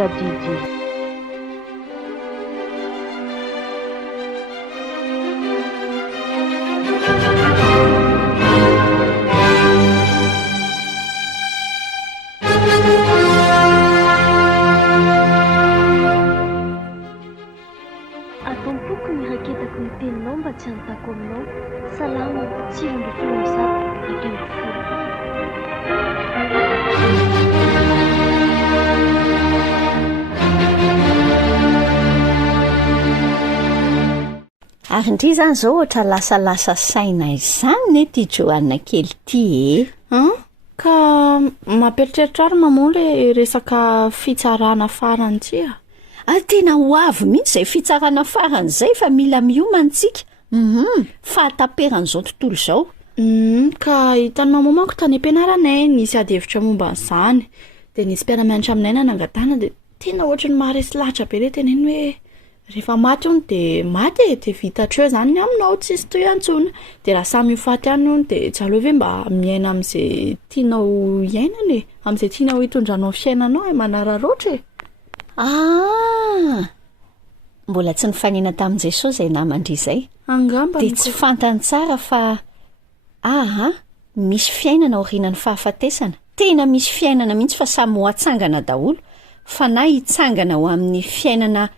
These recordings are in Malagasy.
mitadidy. Atompoko ny raketako ny teninao mba tsy hanontako aminao. Salama, tsiro ndraiky filomisato, ekembo folo. Ary ndry zany zao ohatra lasalasa saina izany ty Joanna kely ty Ka mamperitreritra ary mamoa le resaka fitsarana farany ty tena ho avy mihitsy zay fitsarana farany zay fa mila miomantsika fahataperan'izao tontolo zao. Ka hitany mamoa manko tany am-pianaranay nisy adihevitra momba n'izany, de nisy mpiara-mianatra aminay nanangatana de tena ohatrany maharesy lahatra be le teneny hoe rehefa maty ony de maty de vitatra eo zany aminao tsisy toy antsona, de raha samy faty any ony de tsy aleo ve mba miaina am'izay tianao iainana am'izay tianao hitondranao fiainanao manararoatra mbola tsy nifanena tamin' Jesosy zay namandry zay angamba de tsy fantany tsara fa misy fiainana aorianany fahafatesana, tena misy fiainana mihitsy fa samy ho atsangana daholo fa na hitsangana ho amin'ny fiainana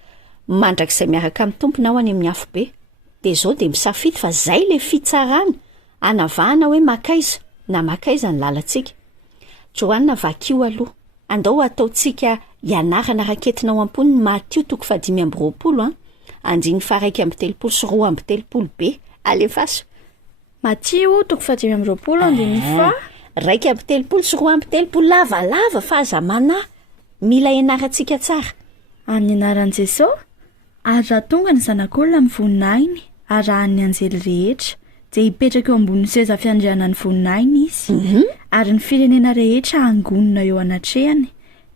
mandrak'izay miaraka amin'ny tompona ao any amin'ny afobe. De zao de misafidy fa zay le fitsarana anavahana hoe makaiza na makaiza ny lalantsika. Joanna vakio aloha andao ataotsika ianarana raketina ao amponiny Matthieu 5:20 andiny faraiky amby 3 sy 2 amby 3 b alefaso Matthieu 5:20 andiny fa raiky amby 3 sy 2 amby 3 lavalava fa aza mana mila ianarantsika tsara any anaran'i Jesosy. Ary raha tonga ny zanak'olona amin'ny voninahiny arahan'ny anjely rehetra dia hipetraka eo ambonin'ny seza fiandrianany voninahiny izy ary ny firenena rehetra angonina eo anatrehany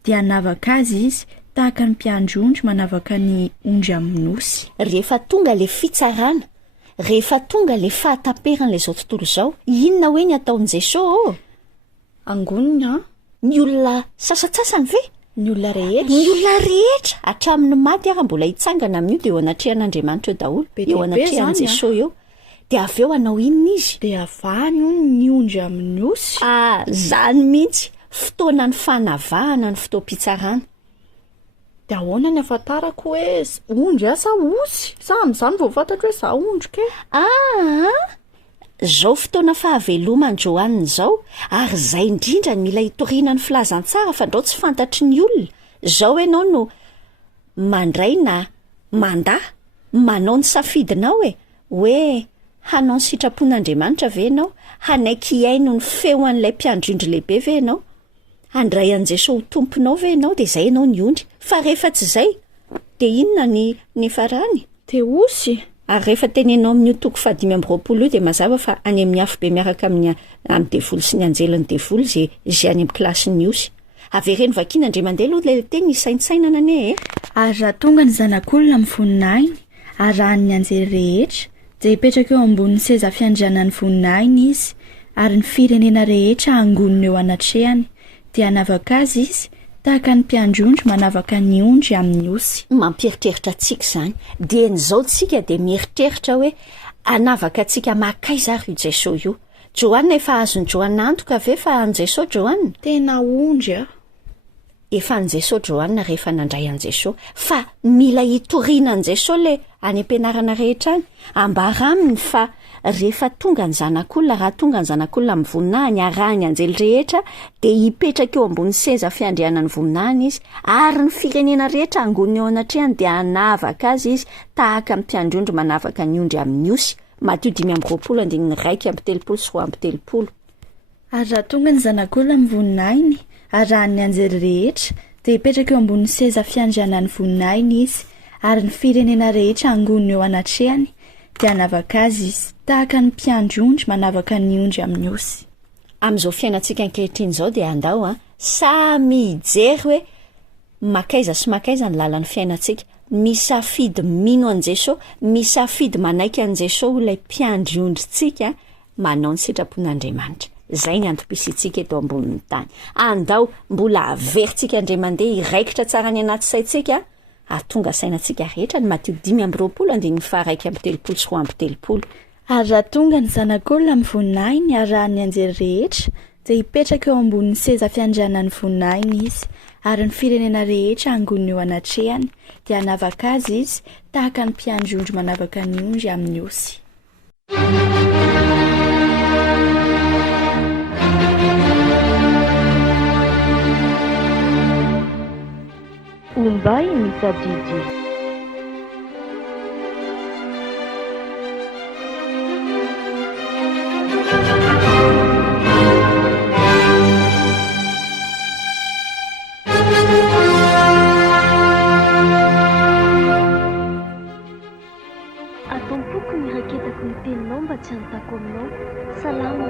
dia hanavaka azy izy tahaka ny mpiandry-ondry manavaka ny ondry amin'ny nosy. Rehefa tonga le fitsarana, rehefa tonga le fahataperan'ilay zao tontolo zao, inona hoe ny ataon'i Jesosy angonina ny olona sasatsasany ve? Ny olona rehetra hatramin'ny maty ary mbola hitsangana amin'io dia eo anatrehan'Andriamanitra eo daholo, eo anatrehan'i Jesosy eo. Dia avy eo hanao inona izy? Dia avahany ny ondry amin'ny osy. Zany mihitsy fotoana ny fanavahana ny fotoam-pitsarana. Dia ahoana ny ahafantarako hoe ondry asa osy? Sa amin'izany vao fantatra hoe za ondry ke? Zao fotoana fahavelomany Joanna zao, ary zay indrindra mila hitoriana ny filazantsara fa ndao tsy fantatry ny olona. Zao ianao no mandray na mandaa manao ny safidinao hoe hanao ny sitrapon'Andriamanitra ve ianao, hanaiky iaino ny feo an'ilay mpiandrindry lehibe ve ianao, handray an'i Jesosy ho tomponao ve ianao, de zay ianao ny ondry. Fa rehefa tsy zay de inona ny farany? Te osy. Ary rehefa tenenao amin'ny 5:20 dia mazava fa any amin'ny afobe miaraka amin'ny devolo sy ny anjelany devolo zay any amin'ny klasin'ny osy. Avereny vakina andre mandeha aloha le teny isaintsainana ane Ary raha tonga ny zanak'olona amin'ny voninahiny arahan'ny anjely rehetra dia hipetraka eo ambonin'ny seza fiandrianany voninahiny izy ary ny firenena rehetra angonina eo anatrehany dia hanavaka azy izy tahaka ny mpiandry-ondry manavaka ny ondry amin'ny osy. Mampieritreritra antsika zany, dia n'izao tsika dia mieritreritra hoe hanavaka antsika makaiza ry Jesosy io. Joanna efa azony Joanna antoka ve fa an Jesosy Joanna? Tena ondry Efa an Jesosy Joanna rehefa nandray an Jesosy, fa mila hitoriana an Jesosy le any am-pianarana rehetra any. Ambara aminy fa rehefa tonga ny zanak'olona, raha tonga ny zanak'olona amin'ny voninahiny arahany anjely rehetra dia hipetraka eo ambony seza fiandrianany voninahiny izy ary ny firenena rehetra angonina eo anatrehany dia hanavaka azy izy tahaka ny mpiandry-ondry manavaka ny ondry amin'ny osy. Matthieu 5:20 andiny 1:3 sy 2:3. Ary raha tonga ny zanak'olona amin'ny voninahiny arahan'ny anjely rehetra dia hipetraka eo ambony seza fiandrianany voninahiny izy ary ny firenena rehetra angonina eo anatrehany dia hanavaka azy izy tahaka ny mpiandry-ondry manavaka ny ondry amin'ny osy. Amin'izao fiainantsika ankehitriny izao dia andao samy hijery hoe makaiza sy makaiza ny lalan'ny fiainantsika. Misafidy mino an Jesosy, misafidy manaiky an Jesosy ilay mpiandry-ondrintsika manao ny sitrapon'Andriamanitra. zay ny antom-pisitsika eto ambonin'ny tany. Andao mbola averintsika indray mandeha iraikitra tsara ny anaty saitsika, atonga sainantsika rehetra ny Mateo 10:20 sy 1:30. Ary raha tonga ny zanak'olona amin'ny voninahiny ny arahan'ny anjery rehetra, dia hipetraka eo ambonin'ny seza fiandrianan'ny voninahiny izy, ary ny firenena rehetra angoniny eo anatrehany, dia hanavaka azy izy tahaka ny mpiandry ondry manavaka ny ondry amin'ny osy. Ombay mitadidy. Ataompoko ny raketako ny teninao mba tsy hanontako aminao. Salama